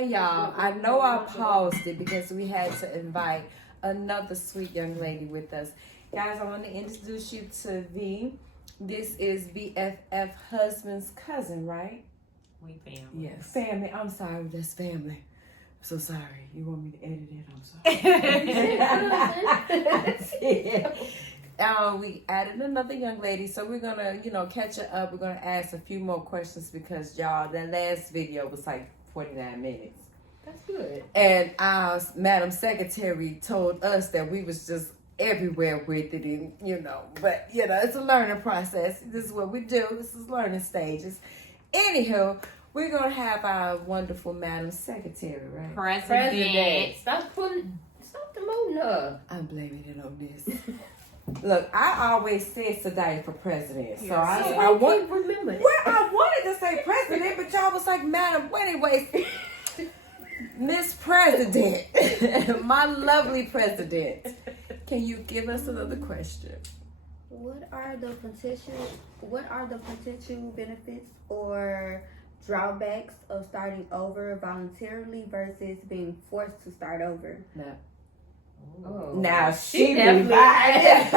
Hey y'all, I know I paused it because we had to invite another sweet young lady with us. Guys, I want to introduce you to V. This is BFF husband's cousin, right? We family. Yes. Family. I'm sorry, that's family. I'm so sorry. You want me to edit it? I'm sorry. We added another young lady, so we're gonna, catch her up. We're gonna ask a few more questions because y'all, that last video was like 49 minutes. That's good. And our Madam Secretary told us that we was just everywhere with it, and but it's a learning process. This is what we do. This is learning stages. Anywho, we're gonna have our wonderful Madam Secretary, right? President. Stop demoting her. I'm blaming it on this. Look, I always said Sadaya for president, so I remember. Well, I wanted to say president, but y'all was like, Madam. Well, anyways, Miss President, my lovely president, can you give us another question? What are the potential benefits or drawbacks of starting over voluntarily versus being forced to start over? No. Oh. Now She definitely added.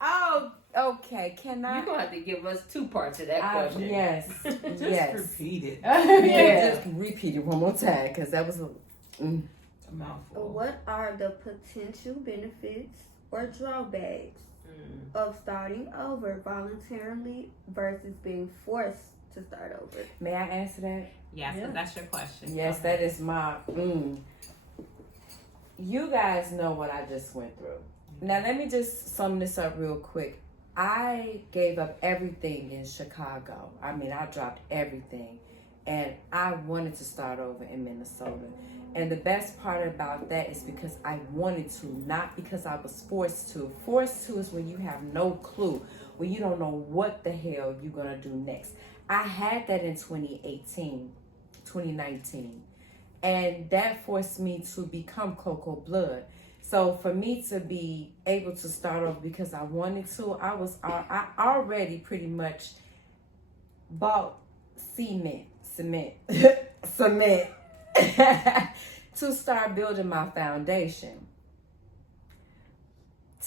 Oh, okay. Can I? You're gonna have to give us two parts of that question. Yes. Yes. Repeat it. Yeah. Just repeat it one more time because that was a mouthful. What are the potential benefits or drawbacks of starting over voluntarily versus being forced to start over? May I answer that? Yes, because that's your question. Yes, that is my. You guys know what I just went through. Now, let me just sum this up real quick. I gave up everything in Chicago. I mean, I dropped everything. And I wanted to start over in Minnesota. And the best part about that is because I wanted to, not because I was forced to. Forced to is when you have no clue, when you don't know what the hell you're going to do next. I had that in 2019. And that forced me to become CoCo Blood. So for me to be able to start off because I wanted to, I already pretty much bought cement to start building my foundation.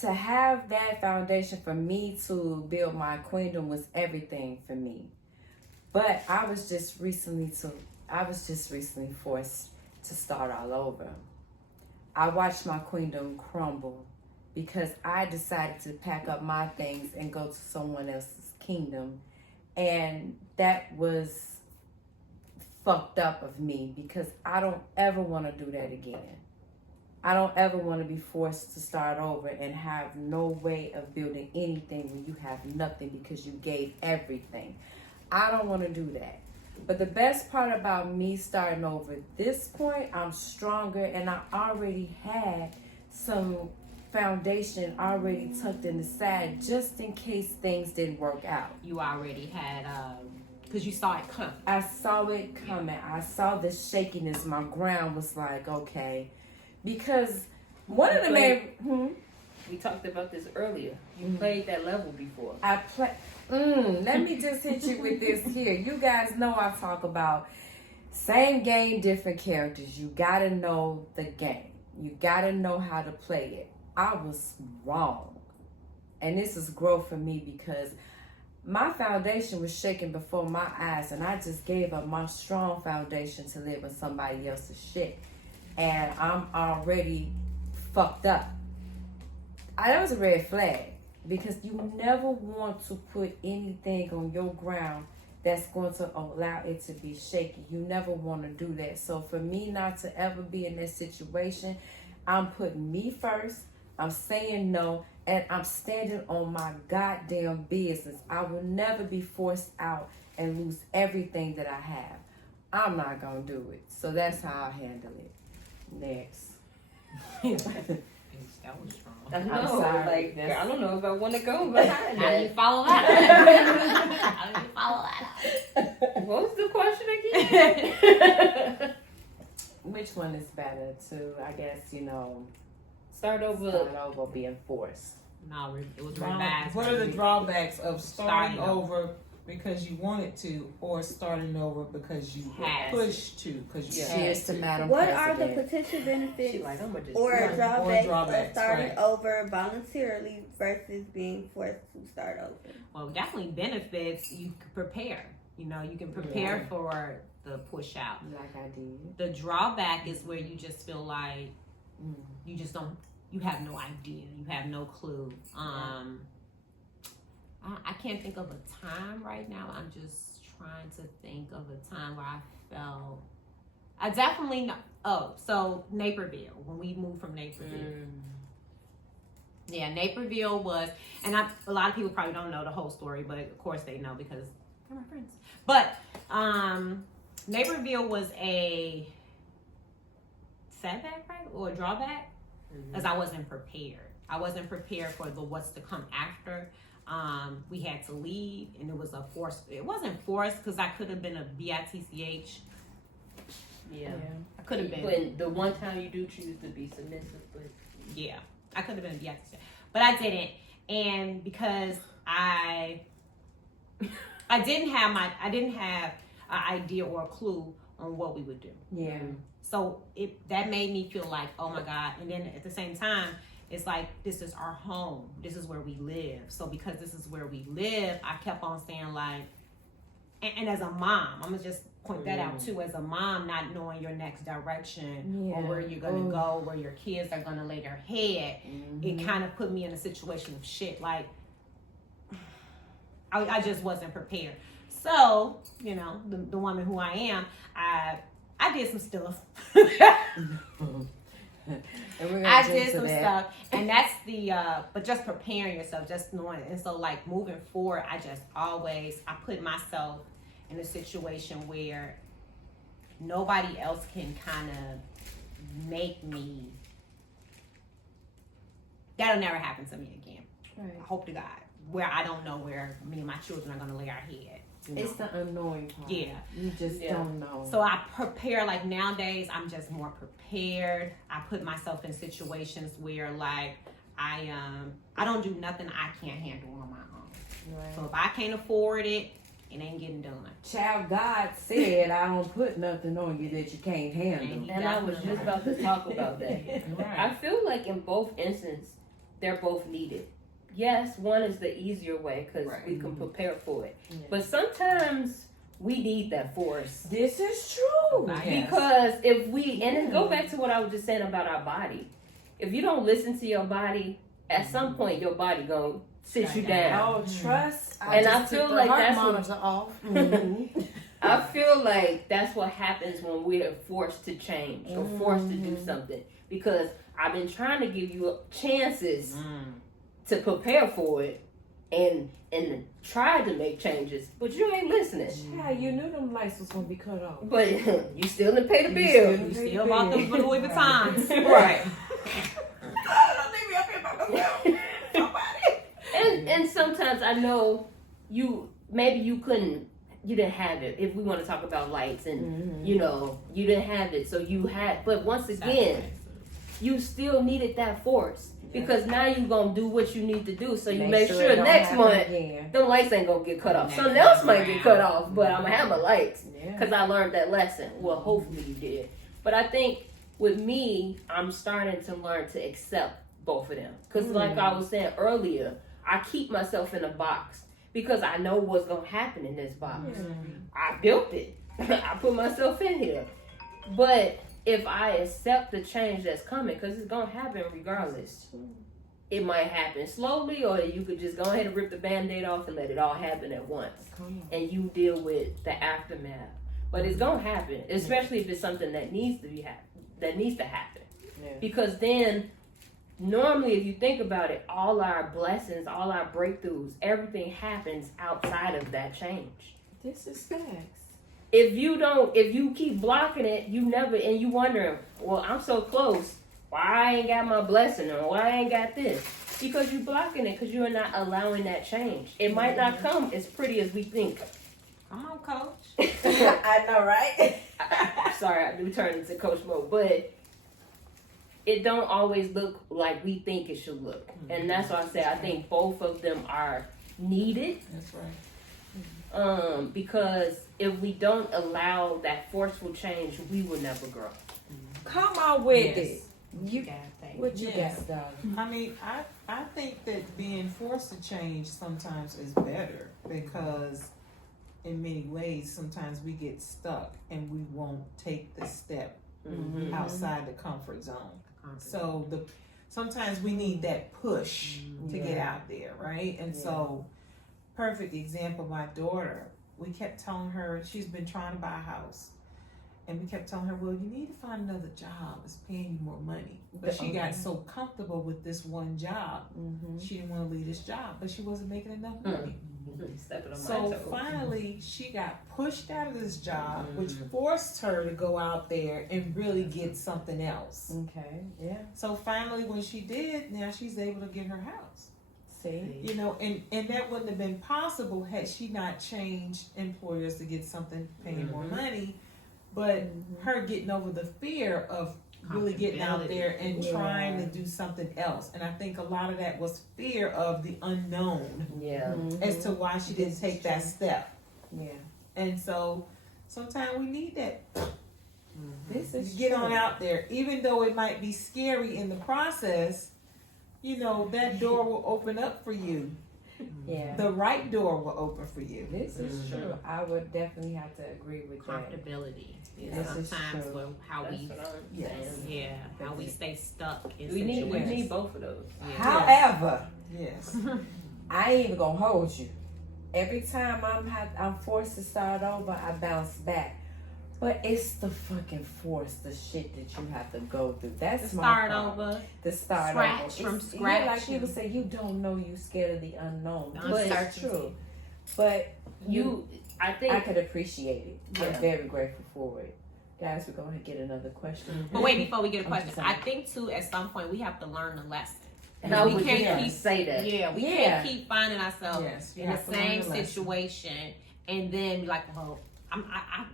To have that foundation for me to build my queendom was everything for me. But I was just recently forced to start all over. I watched my queendom crumble because I decided to pack up my things and go to someone else's kingdom. And that was fucked up of me because I don't ever want to do that again. I don't ever want to be forced to start over and have no way of building anything when you have nothing because you gave everything. I don't want to do that. But the best part about me starting over at this point, I'm stronger and I already had some foundation already tucked in the side just in case things didn't work out. You already had, because you saw it coming. I saw it coming. I saw the shakiness. My ground was like, okay. Because one of the main... We talked about this earlier. You played that level before. Let me just hit you with this here. You guys know I talk about same game, different characters. You gotta know the game. You gotta know how to play it. I was wrong. And this is growth for me because my foundation was shaking before my eyes and I just gave up my strong foundation to live in somebody else's shit. And I'm already fucked up. That was a red flag because you never want to put anything on your ground that's going to allow it to be shaky. You never want to do that. So for me not to ever be in that situation, I'm putting me first. I'm saying no, and I'm standing on my goddamn business. I will never be forced out and lose everything that I have. I'm not going to do it. So that's how I handle it. Next. That was strong. I'm sorry. I don't know if I want to go behind How do you that. follow that up? How do you follow that up? What was the question again? Which one is better to, I guess, Start over. start over being forced? No, it was revised. What are the drawbacks of starting over because you wanted to, or starting over because you were Had pushed to, because you had Cheers to to. Madam What are the President. potential benefits She like, I'ma just or Right, or drawbacks drawbacks, of starting right. over voluntarily versus being forced to start over? Well, definitely benefits. You can prepare. You know, you can prepare for the push out. Like I did. The drawback is where you just feel like you just don't. You have no idea. You have no clue. I can't think of a time right now. I'm just trying to think of a time where I felt. I definitely know. Oh, so Naperville, when we moved from Naperville. Yeah, Naperville was, and a lot of people probably don't know the whole story, but of course they know because they're my friends. But Naperville was a setback, right, or a drawback, because I wasn't prepared. I wasn't prepared for the what's to come after. We had to leave, and it was a force. It wasn't forced because I could have been a BITCH. Yeah. I could have been. But the one time you do choose to be submissive, but Yeah, I could have been a BITCH, but I didn't, and because I didn't have an idea or a clue on what we would do. Yeah. So that made me feel like, oh my God. And then at the same time, it's like, this is our home. This is where we live. So because this is where we live, I kept on saying like, and as a mom, I'm gonna just point that out too. As a mom, not knowing your next direction or where you're gonna go, where your kids are gonna lay their head, it kind of put me in a situation of shit. Like, I just wasn't prepared. So, you know, the woman who I am, I did some stuff. I did some stuff, and that's but just preparing yourself, just knowing it. And so, like, moving forward, I put myself in a situation where nobody else can kind of make me. That'll never happen to me again. Right. I hope to God, where I don't know where me and my children are going to lay our head. You know? It's the unknowing part. Yeah. You just don't know. So I prepare, like nowadays, I'm just more prepared. I put myself in situations where like I don't do nothing I can't handle on my own. Right. So if I can't afford it, it ain't getting done. Child, God said, I don't put nothing on you that you can't handle. and I was just about to talk about that. Right. I feel like in both instances, they're both needed. Yes, one is the easier way because we can prepare for it. Yeah. But sometimes we need that force. This is true. Because if we, and then go back to what I was just saying about our body. If you don't listen to your body, at some point your body gonna sit you down. Oh, trust. And I just feel took the like heart that's what- monitor off. Mm-hmm. I feel like that's what happens when we're forced to change or forced to do something. Because I've been trying to give you chances to prepare for it and try to make changes, but you ain't listening. Yeah, you knew them lights was gonna be cut off. But you still didn't pay the bill. You still bought them Louis Vuittons. Right. Leave me up here by myself. And sometimes I know you didn't have it. If we want to talk about lights and you know, you didn't have it, so you had. But once again, you still needed that force because now you gonna do what you need to do. So you make sure it don't next happen month again. the lights ain't gonna get cut off. Something else might get cut off, but I'm gonna have my lights Yeah. because I learned that lesson. Well, hopefully you did. But I think with me, I'm starting to learn to accept both of them because, like I was saying earlier, I keep myself in a box because I know what's gonna happen in this box. I built it. I put myself in here. But if I accept the change that's coming, because it's gonna happen regardless. It might happen slowly, or you could just go ahead and rip the Band-Aid off and let it all happen at once. And you deal with the aftermath. But it's gonna happen, especially if it's something that needs to happen. Yeah. Because then normally, if you think about it, all our blessings, all our breakthroughs, everything happens outside of that change. This is facts. If you keep blocking it, you never, and you wondering, well, I'm so close. Why I ain't got my blessing or why I ain't got this? Because you're blocking it because you're not allowing that change. It might not come as pretty as we think. Come on, coach. I know, right? Sorry, I do turn into coach mode, but it don't always look like we think it should look. And that's why I say I think both of them are needed. That's right. Because if we don't allow that forceful change, we will never grow. Come on with Yes. it. You got that. what you Yes. got, darling? I mean, I think that being forced to change sometimes is better because in many ways sometimes we get stuck and we won't take the step Mm-hmm. outside the comfort zone. So sometimes we need that push to get Yeah. out there, right? And so perfect example, my daughter, we kept telling her she's been trying to buy a house. And we kept telling her, well, you need to find another job. It's paying you more money. But she got so comfortable with this one job, she didn't want to leave this job, but she wasn't making enough money. Stepping on my So toes. finally, she got pushed out of this job, which forced her to go out there and really get something else. Okay, yeah. So finally, when she did, now she's able to get her house. See? You know, and that wouldn't have been possible had she not changed employers to get something paying more money. But her getting over the fear of really getting out there and trying to do something else. And I think a lot of that was fear of the unknown Yeah. as to why she didn't take that step. Yeah. And so sometimes we need that. This is Get true. on out there. Even though it might be scary in the process, you know, that door will open up for you. Yeah. The right door will open for you. This is true. I would definitely have to agree with that. Comfortability is This is sometimes true. how That's we, what I'm Yes. saying. how we stay stuck in We need situations. both of those. However, Yes. I ain't even gonna hold you. Every time I'm forced to start over, I bounce back. But it's the fucking force, the shit that you have to go through. That's To my start problem. over. To start Scratch over. from It's- scratch Yeah, like people and- say, you don't know, you scared of the unknown. The But it's uncertainty. true. But I think I could appreciate it. I'm Yeah. very grateful for it. Guys, we're going to get another question. But wait, before we get a I'm question, just I saying. think too, at some point, we have to learn the lesson. and I we would can't keep say that. Yeah, we Yeah. can't keep finding ourselves Yes. You in the have to learn same the lesson. situation and then be like, well,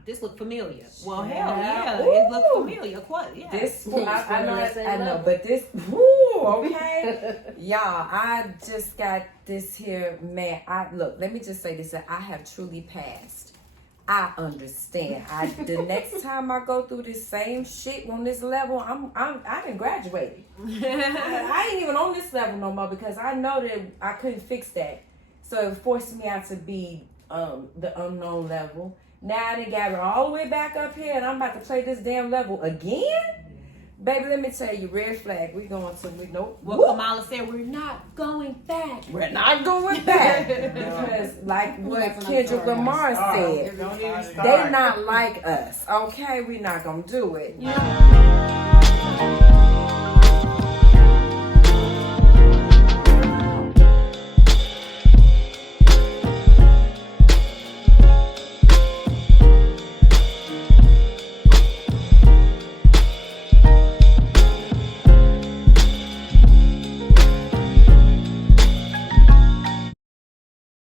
this look familiar. Well, hell Yeah. yeah, it looked Ooh. familiar. What? Yeah. This, I know, Swimming in the I know, level. but this, woo, okay? Y'all, I just got this here, man. Look, let me just say this, that I have truly passed. I understand. The next time I go through this same shit on this level, I didn't graduate. I ain't even on this level no more because I know that I couldn't fix that. So it forced me out to be the unknown level. Now I done got it all the way back up here and I'm about to play this damn level again? Baby, let me tell you, red flag. Nope. What Whoop. Kamala said, we're not going back. We're not going back. Because like what Kendrick Lamar said, Don't even they start. not like us. Okay, we're not gonna do it.